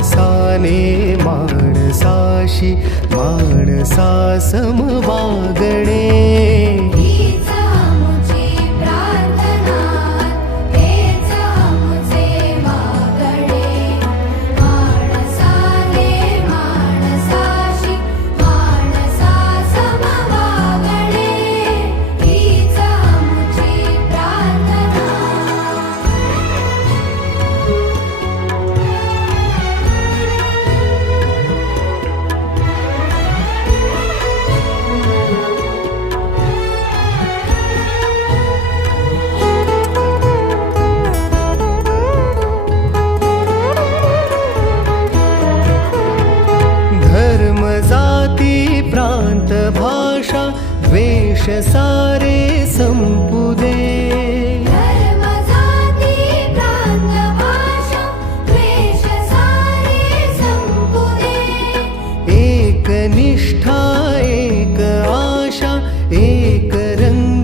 माणसाने माणसाशी माणसा सम वागणे प्रांत भाषा द्वेष सारे संपुदे धर्म जाती प्रांत भाषा द्वेष सारे संपुदे एकनिष्ठा